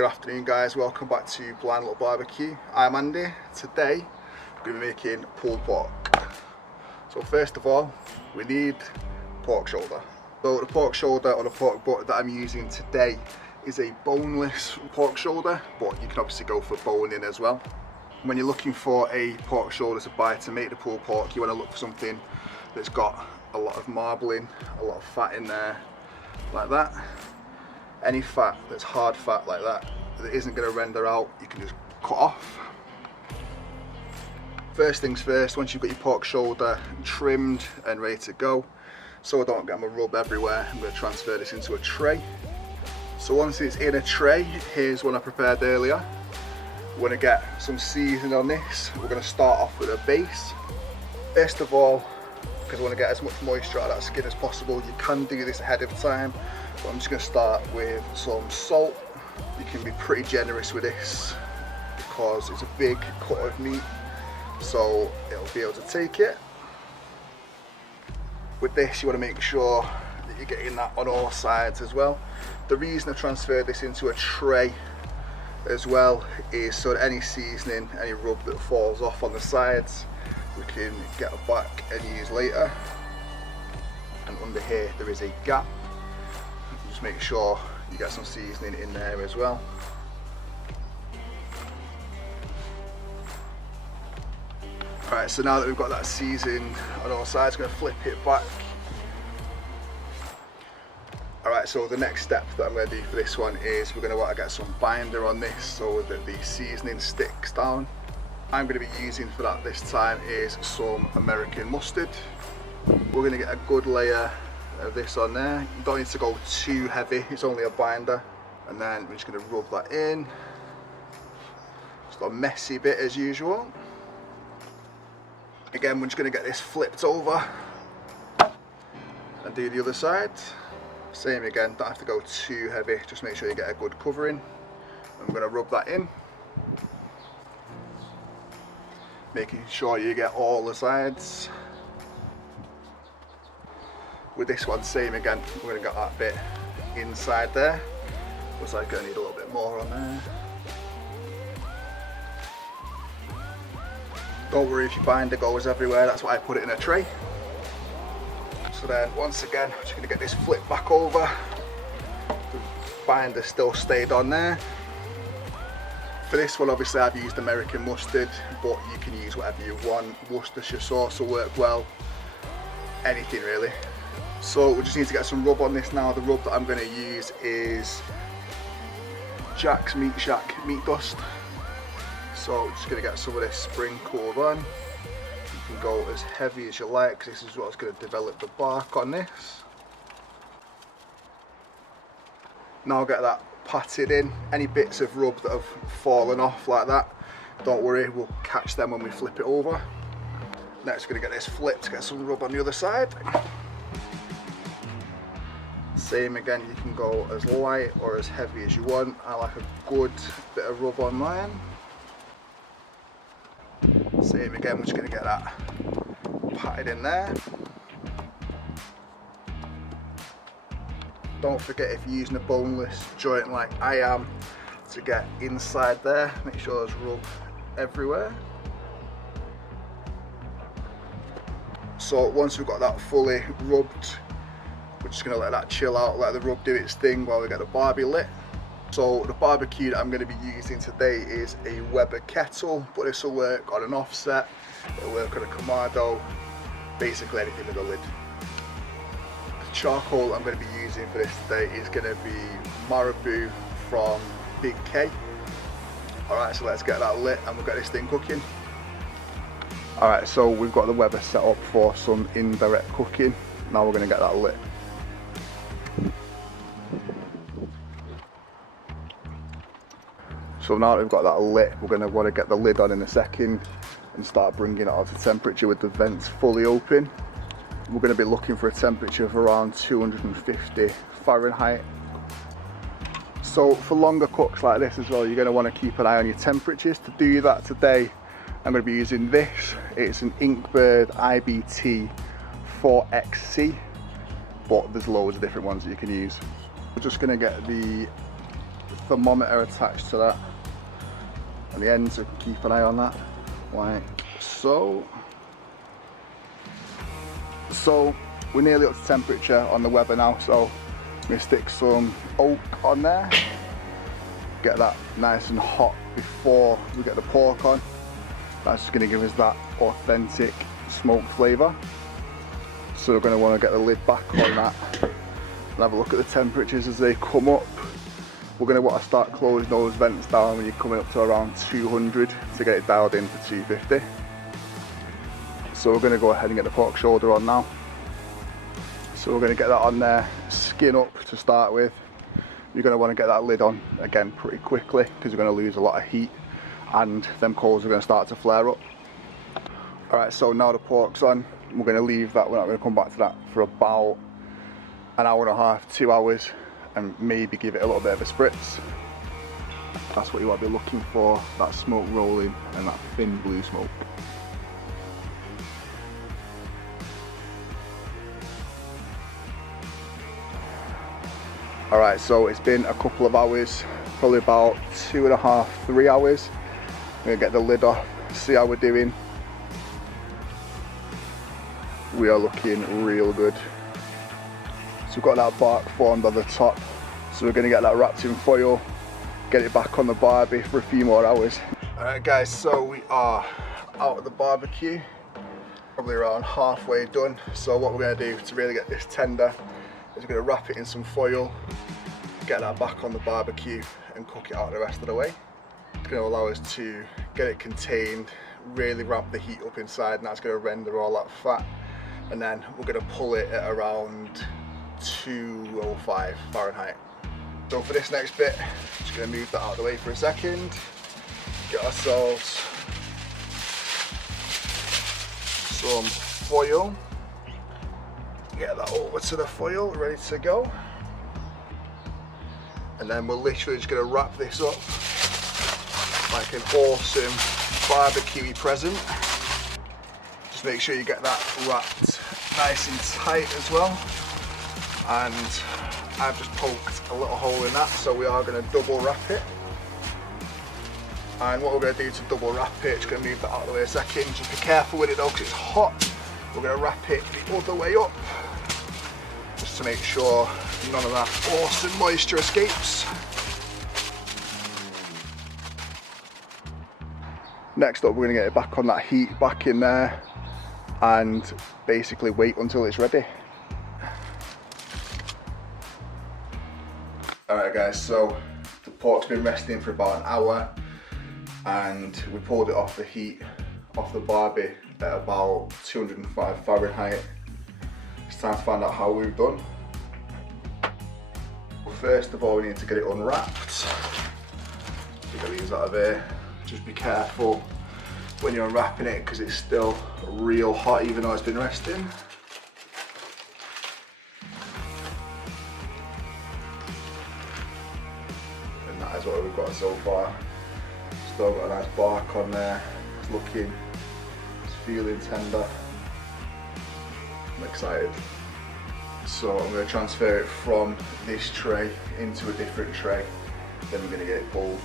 Good afternoon guys, welcome back to Blind Little Barbecue. I'm Andy. Today we're going to be making pulled pork. So first of all, we need pork shoulder. So the pork shoulder or the pork butt that I'm using today is a boneless pork shoulder, but you can obviously go for bone-in as well. When you're looking for a pork shoulder to buy to make the pulled pork, you want to look for something that's got a lot of marbling, a lot of fat in there, like that. Any fat that's hard fat like that isn't going to render out, you can just cut off. First things first, once you've got your pork shoulder trimmed and ready to go, so I don't get my rub everywhere, I'm going to transfer this into a tray. So once it's in a tray, here's one I prepared earlier. We're going to get some seasoning on this. We're going to start off with a base. First of all, because I want to get as much moisture out of that skin as possible, you can do this ahead of time. But I'm just going to start with some salt. You can be pretty generous with this because it's a big cut of meat, so it'll be able to take it. With this, you want to make sure that you're getting that on all sides as well. The reason I transferred this into a tray as well is so that any seasoning, any rub that falls off on the sides, we can get it back and use later. And under here there is a gap. Just make sure you get some seasoning in there as well. Alright, so now that we've got that seasoned on all sides, I'm going to flip it back. Alright, so the next step that I'm going to do for this one is we're going to want to get some binder on this so that the seasoning sticks down. I'm going to be using for that this time is some American mustard. We're going to get a good layer of this on there. You don't need to go too heavy, it's only a binder. And then we're just going to rub that in. Just a messy bit as usual. Again, we're just going to get this flipped over and do the other side. Same again, don't have to go too heavy, just make sure you get a good covering. I'm going to rub that in, making sure you get all the sides. With this one, same again, we're going to get that bit inside there. Looks like I need a little bit more on there. Don't worry if your binder goes everywhere, that's why I put it in a tray. So then once again, I'm just going to get this flipped back over. The binder still stayed on there. For this one, obviously I've used American mustard, but you can use whatever you want. Worcestershire sauce will work well, anything really. So we just need to get some rub on this now. The rub that I'm going to use is Jack's Meat Shack meat dust. So just going to get some of this sprinkled on. You can go as heavy as you like because this is what's going to develop the bark on this. Now I'll get that patted in. Any bits of rub that have fallen off like that, don't worry, we'll catch them when we flip it over. Next we're going to get this flipped, get some rub on the other side. Same again, you can go as light or as heavy as you want. I like a good bit of rub on mine. Same again, we're just going to get that patted in there. Don't forget, if you're using a boneless joint like I am, to get inside there, make sure there's rub everywhere. So once we've got that fully rubbed, we're just going to let that chill out, let the rub do its thing while we get the barbie lit. So the barbecue that I'm going to be using today is a Weber kettle, but this will work on an offset, it'll work on a Kamado, basically anything with a lid. The charcoal I'm going to be using for this today is going to be Marabou from Big K. Alright, so let's get that lit and we'll get this thing cooking. Alright, so we've got the Weber set up for some indirect cooking. Now we're going to get that lit. So now that we've got that lit, we're going to want to get the lid on in a second and start bringing it up to temperature with the vents fully open. We're going to be looking for a temperature of around 250 Fahrenheit. So for longer cooks like this as well, you're going to want to keep an eye on your temperatures. To do that today, I'm going to be using this. It's an Inkbird IBT 4XC, but there's loads of different ones that you can use. We're just going to get the thermometer attached to that, and the ends, so keep an eye on that, like so. So we're nearly up to temperature on the Weber now, so I'm going to stick some oak on there, get that nice and hot before we get the pork on. That's just going to give us that authentic smoked flavour. So we're going to want to get the lid back on that and have a look at the temperatures as they come up. We're going to want to start closing those vents down when you're coming up to around 200 to get it dialed in for 250. So we're going to go ahead and get the pork shoulder on now. So we're going to get that on there, skin up to start with. You're going to want to get that lid on again pretty quickly because you're going to lose a lot of heat and them coals are going to start to flare up. Alright, so now the pork's on. We're going to leave that, we're not going to come back to that for about an hour and a half, 2 hours, and maybe give it a little bit of a spritz. That's what you want to be looking for, that smoke rolling and that thin blue smoke. Alright, so it's been a couple of hours, probably about 2.5, 3 hours. I'm going to get the lid off, see how we're doing. We are looking real good. So we've got that bark formed on the top, so we're going to get that wrapped in foil, get it back on the barbie for a few more hours. Alright guys, so we are out of the barbecue, probably around halfway done. So what we're going to do to really get this tender is we're going to wrap it in some foil, get that back on the barbecue and cook it out the rest of the way. It's going to allow us to get it contained, really ramp the heat up inside, and that's going to render all that fat. And then we're going to pull it at around 205 Fahrenheit. So for this next bit, I'm just going to move that out of the way for a second, get ourselves some foil, get that over to the foil, ready to go. And then we're literally just going to wrap this up like an awesome barbecue present. Just make sure you get that wrapped nice and tight as well. And I've just poked a little hole in that, so we are going to double wrap it. And what we're going to do to double wrap it, just going to move that out of the way a second. Just be careful with it though, because it's hot. We're going to wrap it the other way up, just to make sure none of that awesome moisture escapes. Next up, we're going to get it back on that heat, back in there, and basically wait until it's ready. Alright guys, so the pork's been resting for about an hour, and we pulled it off the heat, off the barbie at about 205 Fahrenheit. It's time to find out how we've done. First of all, we need to get it unwrapped. Get these out of here. Just be careful when you're unwrapping it because it's still real hot even though it's been resting. And that is what we've got so far. Still got a nice bark on there. It's looking, it's feeling tender. I'm excited. So I'm going to transfer it from this tray into a different tray. Then we're going to get it pulled.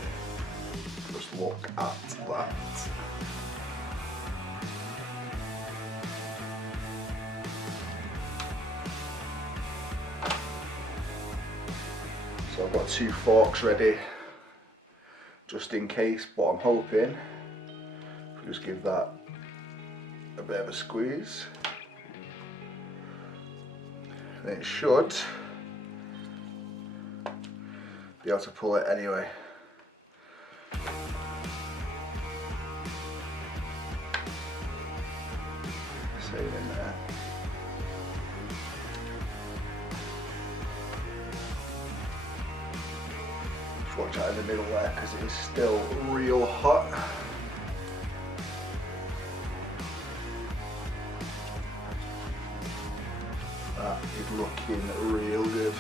Just look at that. So I've got 2 forks ready, just in case, but I'm hoping if we just give that a bit of a squeeze, and it should be able to pull it anyway. Save in there. Just watch out in the middle there because it is still real hot. That is looking real good.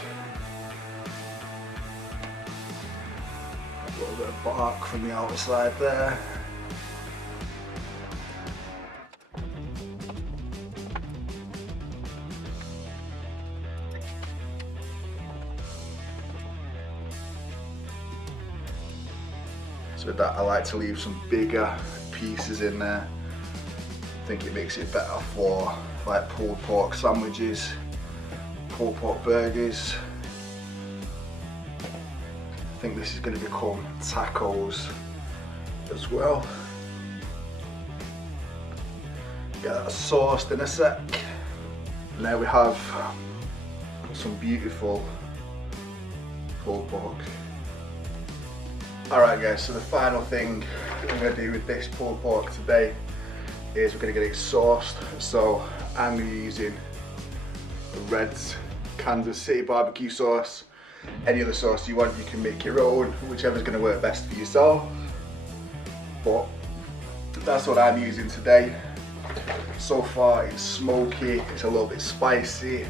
A little bit of bark from the outside there. So with that, I like to leave some bigger pieces in there. I think it makes it better for like pulled pork sandwiches, pulled pork burgers. I think this is going to become tacos as well. Get that sauced in a sec. And there we have some beautiful pulled pork. Alright guys, so the final thing I'm going to do with this pulled pork today is we're going to get it sauced. So I'm going to be using the Red's Kansas City barbecue sauce. Any other sauce you want, you can make your own, whichever's going to work best for yourself. But that's what I'm using today. So far it's smoky, it's a little bit spicy,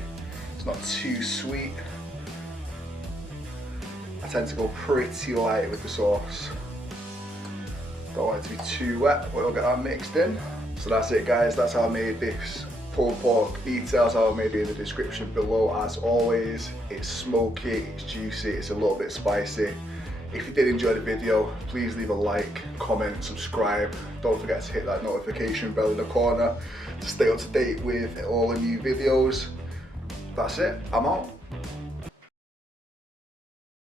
it's not too sweet. I tend to go pretty light with the sauce. Don't want it to be too wet, but we'll get that mixed in. So that's it guys, that's how I made this pulled pork. Details I'll maybe in the description below as always. It's smoky, it's juicy, it's a little bit spicy. If you did enjoy the video, please leave a like, comment, subscribe. Don't forget to hit that notification bell in the corner to stay up to date with all the new videos. That's it, I'm out.